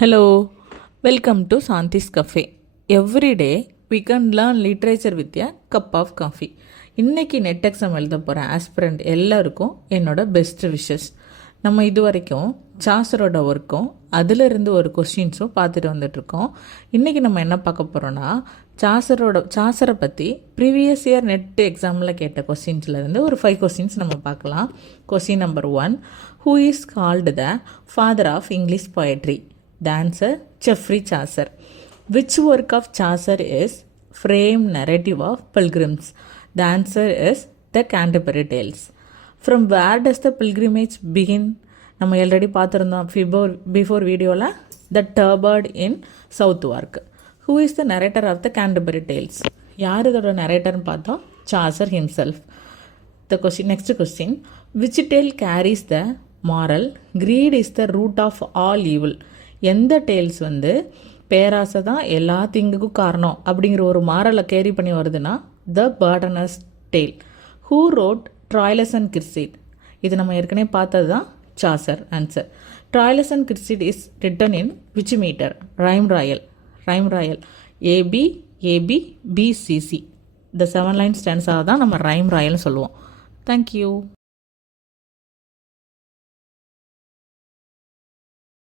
Hello, welcome to Santi's Cafe. Every day we can learn literature with a cup of coffee. இன்னைக்கு net exam எழுத போகிற aspirant எல்லாருக்கும் என்னோட best wishes. நம்ம இது வரைக்கும் சாசரோட ஒர்க்கும் அதிலிருந்து ஒரு கொஸ்டின்ஸும் பார்த்துட்டு வந்துட்ருக்கோம். இன்றைக்கி நம்ம என்ன பார்க்க போகிறோன்னா சாசரை பற்றி ப்ரீவியஸ் இயர் நெட் எக்ஸாமில் கேட்ட கொஸ்டின்ஸ்லேருந்து ஒரு 5 கொஸ்டின்ஸ் நம்ம பார்க்கலாம். Question number 1, who is called the father of English poetry? The answer, Geoffrey Chaucer. Which work of Chaucer is Frame Narrative of Pilgrims? The answer is The Canterbury Tales. From where does the pilgrimage begin? நம்ம already பார்த்துருந்தோம் before வீடியோவில் the Tabard in Southwark. Who is the narrator of the Canterbury tales? யார் இதோட நரேட்டர்னு பார்த்தோம்? Chaucer himself. Next question, which tale carries the moral greed is the root of all evil? எந்த டேல்ஸ் பேராசை தான் எல்லா திங்குக்கும் காரணம் அப்படிங்கிற ஒரு மாரலை கேரி பண்ணி வருதுன்னா the Pardoner's tale. Who wrote Troilus and Criseyde? இது நம்ம ஏற்கனவே பார்த்தது தான் Chaucer. Answer, Troilus and Criseyde is written in which metre? Rhyme royal A B A B B C C. இந்த 7 லைன் ஸ்டான்ஸாக தான் நம்ம ரைம் ராயல்னு சொல்லுவோம். தேங்க்யூ.